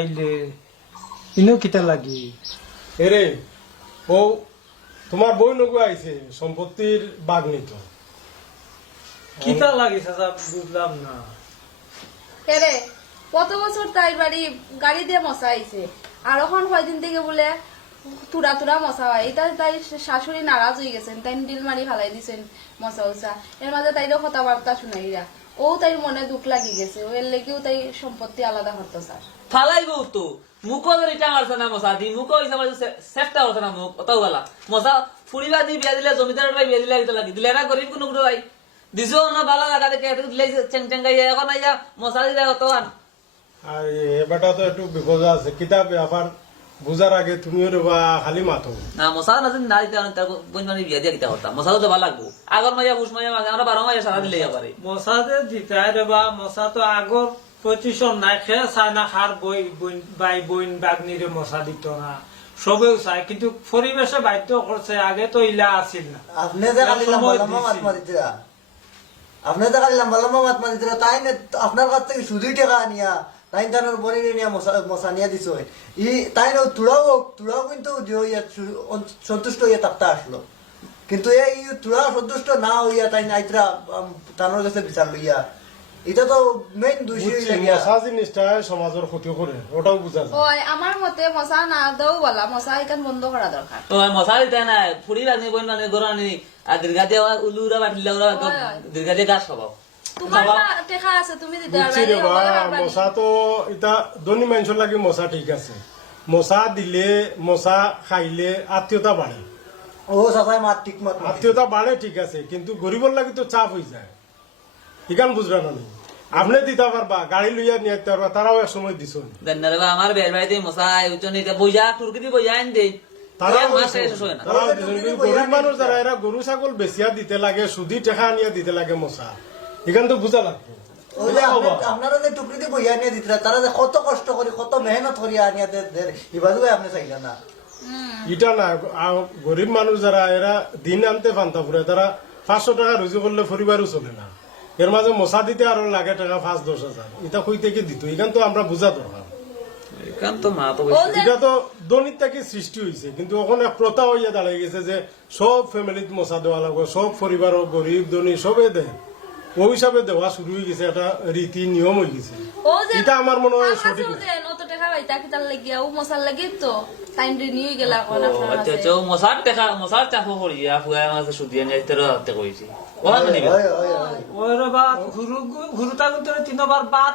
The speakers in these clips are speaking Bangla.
আইলে ইনো কিতা লাগি? এরে ও তোমার বই নগু আইছে সম্পত্তির বাঘ নিত কিতা লাগি চাচা বুঝলাম না। হেরে কত বছর তাই বাড়ি গাড়ি দিয়ে মশা আইছে? আর এখন কয়দিন থেকে বলে তুরা তুরা মশা হয়। এটা তাই শাশুড়ি নারাজ হয়ে গেছেন তাই ডিল মারি ফালাই দিছেন মশা উষা এর মাঝে তাইরও কথাবার্তা শুনাইরা। ও তাই মনে দুঃখ লাগি গেছে। ও এর লেগেও তাই সম্পত্তি আলাদা হতো স্যার। ফালাইব তো। মুখো ধরে ইটা মারছে না মশা। দি মুখো হিসাবে চেষ্টা করছে না মুখ। অত গলা। মশা ফুরিবা দি বিয়া দিলে জমিদারের ভাই বিয়া দিলে এটা লাগি। দিলে না গরিব কোনো কোনো ভাই দিছো না ভালো লাগা দেখে দিলে চেং চেঙ্গাই এখন আইয়া মশা দিলে অত আন। আর এবারটা তো একটু বিপদ আছে। কিতাব ব্যাপার বুঝার আগে তুমিও রবা খালি মাথো না মশা না যদি না দিতে আমি তার বোন মানে বিয়া দিয়া দিতে হতাম মশা তো ভালো লাগবো। আগর মাইয়া বুস মাইয়া মাঝে আমরা বারো মাইয়া সারা দিলে পারে মশাতে দিতাই রেবা মশা তো আগর পজিশন নাই খেয়ে চায় না খার বই বইন- বাই বইন বাগনিরে মশা দিত না। সবেও চায় কিন্তু পরিবেশে বাধ্য করছে আগে তো ইলা আছিল না। আপনি যে খালি লম্বা লম্বা মাত। মারিতরা আপনি যে খালি লম্বা লম্বা মাত মারিতরা তাই না আপনার কাছ থেকে শুধুই টাকা নিয়া তাই তানোর বনি নিয়া মশা মশা নিয়া দিছ ই তাই না তুড়াও তুড়াও কিন্তু ইয়া সন্তুষ্ট হইয়া তাপ্তা আসলো কিন্তু এই তুড়া সন্তুষ্ট না হইয়া তাই নাইতরা তানোর কাছে বিচার লইয়া এটা তো মেইন দোষী বুঝছি হইয়া গিয়া মশা জিনিসটা সমাজের ক্ষতি করে ওটাও বুঝা যায়। ওই আমার মতে মশা না দেও বলা মশা এখান বন্ধ করা দরকার তো মশা দিতে না ফুড়ি বানি বোন মানে গরু আনি আর দীর্ঘা দিয়ে উলুরা বাটিলে। দীর্ঘা দিয়ে গাছ খাবাও মশা তো এটা ধনী মানুষের লাগে মশা ঠিক আছে। মশা দিলে মশা খাইলে আত্মীয়তা বাড়ে। ও সাফাই মাত ঠিক মাত আত্মীয়তা বাড়ে ঠিক আছে কিন্তু গরিবর লাগে তো চাপ হয়ে যায়। ইকান বুঝবে না আপনি দিতে পারবা গাড়ি লইয়া নিয়ে যেতে পারবা তারাও এক সময় দিছ। বা আমার বের বাড়িতে মশা উচ্চনি বইয়া টুরকি দিয়ে বইয়া আইন দেই তারাও এক মাসে দিছে। শেষ না। তারাও দিছে। কিন্তু গরিব মানুষ যারা এরা গরু ছাগল বেচিয়া দিতে লাগে সুদি টেকা আনিয়া দিতে লাগে মশা। এখান তো বুঝা লাগবে। ওই যে আপনি- আপনারা যে টুকরিতে বইয়া নিয়ে দিতরা তারা যে কত কষ্ট করে কত মেহনত করে আনিয়া দে এবারে আপনি চাইলা না। ইটা না গরিব মানুষ যারা এরা দিন আনতে পান্তা পুরে তারা পাঁচশো টাকা রুজি করলে পরিবারও চলে না। এর মাঝে মশা দিতে আরও লাগে টাকা পাঁচ দশ হাজার। এটা কই থেকে দিত? এখান তো আমরা বুঝা দরকার। এটা তো দলিত থেকে সৃষ্টি হয়েছে কিন্তু ওখানে প্রথা হইয়া দাঁড়াই গেছে যে সব ফ্যামিলিত মশা দেওয়া লাগবে সব পরিবার গরিব ধনী সবে দেয় ওই হিসাবে দেওয়া শুরু হয়ে গেছে একটা রীতি নিয়ম হয়ে গেছে। এটা আমার মনে হয় সঠিক ও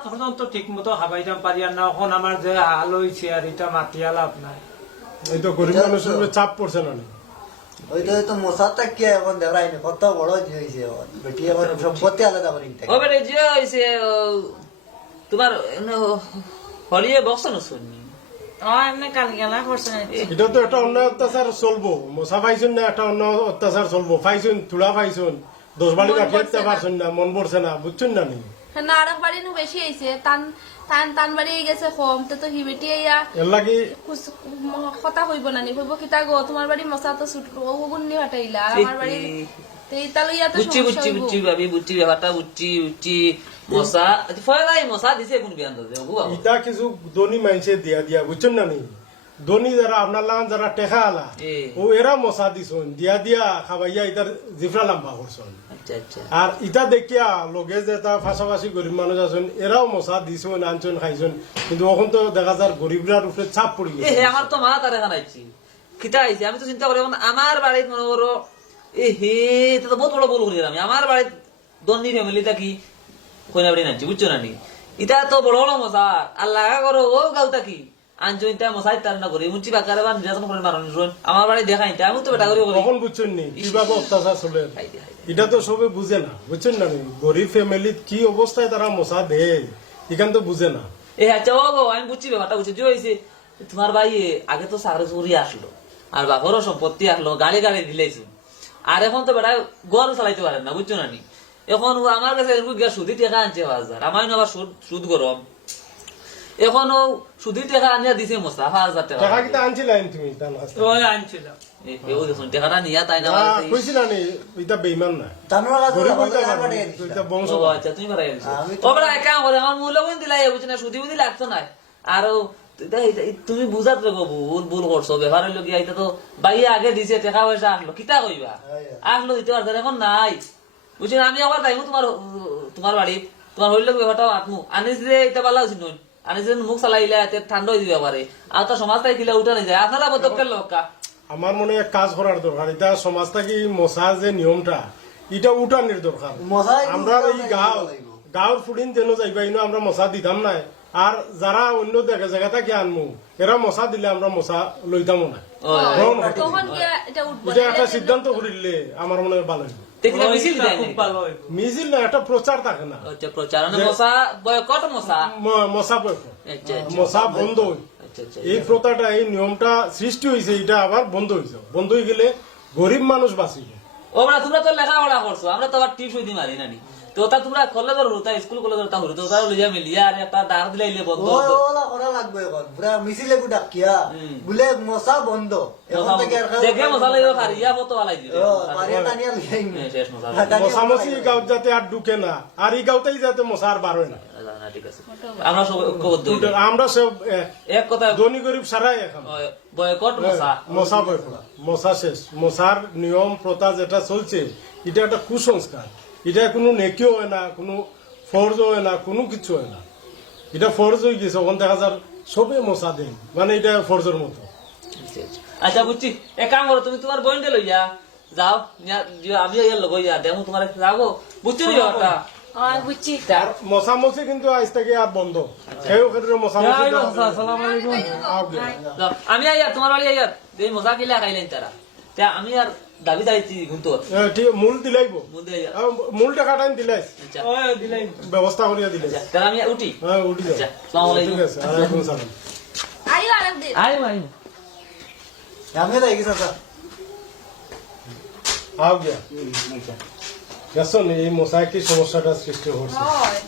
আপনার ও ঠিক মতো হাবাইতাম পারি আর না এখন আমার যে হাল হয়েছে আর এটা মাতিয়া লাভ নাই। এই তো গরিব মানুষের চাপ পড়ছে নি? ওই তো তো মশাটা কে এখন দেখাই না কত বড় যে বেটি এখন সম্পত্তি আলাদা করে নিতে ও বেটে যে হইছে তোমার হলিয়ে বক্স না। শুনি এটা তো একটা অন্যায় অত্যাচার চলবো। মশা পাইছুন না একটা অন্য অত্যাচার চলবো। পাইছুন তুলা পাইছুন। দশ কাটিয়ে না। পারছুন না মন পড়ছে না বুঝছুন না নি? না আরেক বাড়ি নু বেশি আইছে টান টান টান বাড়ি গেছে কম তো তো হিবেটি আইয়া লাগি কথা হইব না নি হইব কিতা গো তোমার বাড়ি মশা তো ছুট ও গুন্নি হাটাইলা আর আমার বাড়ি তেইতা লইয়া তো বুঝছি সমস্যা বুঝছি হইব। বুঝছি ভাবি বুঝছি ব্যাপারটা বুঝছি বুঝছি মশা। ফয়লাই মশা দিছে কোন বিয়ান ইটা কিছু ধনী মানুষে দিয়া দিয়া বুঝছেন না নি? ধনী যারা আপনার লাগান যারা টেকা আলা। ও এরা মশা দিছুন দিয়া দিয়া খাবাইয়া ইটার জিফরা লাম্বা করছুন আচ্ছা আচ্ছা। আর ইটা দেখিয়া লগে যে তা পাশাপাশি গরিব মানুষ আছেন এরাও মশা দিছুন আনছুন খাইছুন। কিন্তু এখন তো দেখা যার গরিবরার উপরে চাপ পড়ি গেছে। আমার তো মা তারে খানাইছি খিতা আইছে আমি তো চিন্তা করি আমার বাড়িতে মনে করো এ হে এটা তো বহুত বড় ভুল করি আমি আমার বাড়িতে দন্ডি ফ্যামিলিটা কি? কইনা বাড়ি নাচছি বুঝছ না নি ইটা তো বড় বড় মশা আর লাগা করো ও গাউটা কি? মশাই তার না করি মুচি বাকারে বা নির্যাতন করে মারণ আমার বাড়ি দেখাই আমি তো বেটা করে করি কখন বুঝছেন নি কীভাবে অত্যাচার চলে। খাই দে, খাই দে। এটা তো সবে বুঝে না বুঝছেন না গরিব কি অবস্থায় তারা মশা দেয়? এখান তো বুঝে না। এ আচ্ছা ও আমি বুঝছি ব্যাপারটা বুঝছি। যে হয়েছে তোমার ভাই আগে তো সারে চুরি আসলো আর বাপরও সম্পত্তি আসলো গাড়ি গাড়ি দিলেছি আর এখন তো বেটা গড় চালাইতে পারেন না বুঝছ না নি? এখন ও আমার কাছে সুদি টাকা আনছে হাজার আমার আবার সুদ সুদ গরম। এখন সুদি টাকা আনিয়া দিছে মশা পাঁচ হাজার টাকা। টাকা কিটা আনছিলেন তুমি তার কাছে ওই আনছিলাম এ, দেখুন টাকাটা নিয়া তাই না না, কইছিল নি এটা বেইমান না। তানোর কাছে গরিব আমার হইতে কাছে পারে পাঠিয়ে তো দিছিলাম। এটা বংশ আচ্ছা তুমি ভাড়াই আনছো আমি তো- ও বেটা একা করে আমার মূল্য কোন দিলাই বুঝছি না সুদি বুদি লাগতো না। আর তুমি বুঝাত রে ভুল ভুল করছ ব্যবহার হইল গিয়া এটা তো বাইয়ে আগে দিছে টাকা পয়সা আসলো কিতা কইবা? আসলো দিতে পারছে এখন নাই। বুঝছি আমি আবার যাইমু তোমার তোমার বাড়ি তোমার হইল ব্যাপারটা আত্মু আনিস রে এটা পালা হয়েছিল আনিস রে মুখ চালাইলে এতে ঠান্ডা হয়ে দিবে পারে আর তো সমাজ তাই দিলে উঠা নিয়ে যায়। আপনারা পদক্ষেপ লোকা আমার মনে হয় কাজ করার দরকার। এটা সমাজ থেকে মশা যে নিয়মটা এটা উঠানোর দরকার। আমরা এই গাঁও গাঁওর ফুডিন যেন যাইবা ইনো আমরা মশা দিতাম নাই। আর যারা অন্য জায়গা জায়গা থেকে আনমু এরা মশা দিলে আমরা মশা লইতামও না এটা উঠবো। এটা একটা সিদ্ধান্ত করিলে আমার মনে হয় ভালো হইব মিছিল দেয় খুব ভালো হইব। মিছিল না একটা প্রচার থাকে না। আচ্ছা প্রচারণে মশা বয়কট মশা? মশা বয়কট। আচ্ছা আচ্ছা। মশা বন্ধ হই। আচ্ছা আচ্ছা এই প্রথাটা এই নিয়মটা সৃষ্টি হয়েছে এটা আবার বন্ধ হয়েছে বন্ধ হয়ে গেলে গরিব মানুষ বাঁচিবে। ও মানে তোমরা তো লেখাপড়া করছ আমরা তো আবার টিপস হইতে মারি নানি তো ওটা তোমরা কলেজের হতো স্কুল কলেজের তা হতো ওটা লইয়া মিলিয়া আর একটা দাঁড় দিলে ইলে বন্ধ। ওই ওলা করা লাগবে এখন পুরা মিছিলে গু ডাকিয়া বলে মশা বন্ধ। এখন থেকে আর দেখে মশা লইব পারি ইয়া মতো আলাই ও, পারিয়া টানিয়া লিয়াই নি। শেষ মশা টানিয়া মশামশি লিয়াই যাতে আর ঢুকে না আর এই গাঁতেই যাতে মশা আর বার হয় না না, ঠিক আছে। আমরা সব ঐক্যবদ্ধ। আমরা সব এক। কথা ধনী গরিব সারাই এখন। বয়কট মশা মশা বয় পড়া মশা শেষ। মশার নিয়ম প্রথা যেটা চলছে এটা একটা কুসংস্কার এটা কোনো নেকিও হয় না কোনো ফর্জ হয় না কোনো কিছু হয় না। এটা ফর্জ হয়ে গেছে ওখান দেখা যার সবে মশা দেন মানে এটা ফর্জের মতো। আচ্ছা, আচ্ছা। আচ্ছা বুঝছি। এক কাম করো তুমি তোমার বোনকে লইয়া যাও নিয়া- দিও, আমিও ইয়ার লগ ইয়া দেখো তোমার যাব বুঝছ নি ব্যাপারটা হয়। বুঝছি। আর মশা মশি কিন্তু আজ থেকে আর বন্ধ। সেও ক্ষেত্রে মশা মশি মশা। যাও, আমি আইয়ার তোমার বাড়ি আইয়ার এই মজা কিলা খাইলেন তারা তা আমি আর দাবি দাইছি কিন্তু ঠিক মূল দিলাইব মধ্যে আইয়া আহ, মূল দিলাই আচ্ছা। ওই দিলাই। ব্যবস্থা করিয়া দিলাই আচ্ছা তাহলে আমি উঠি। হ্যাঁ উঠি যাও। আচ্ছা, আসসালামু আলাইকুম। ঠিক আছে আলাইকুম সালাম আইও আইম আইম আমি যাই গেছি স্যার আও গিয়া গেছো নি এই মশাই কি সমস্যাটা সৃষ্টি হচ্ছে হয়।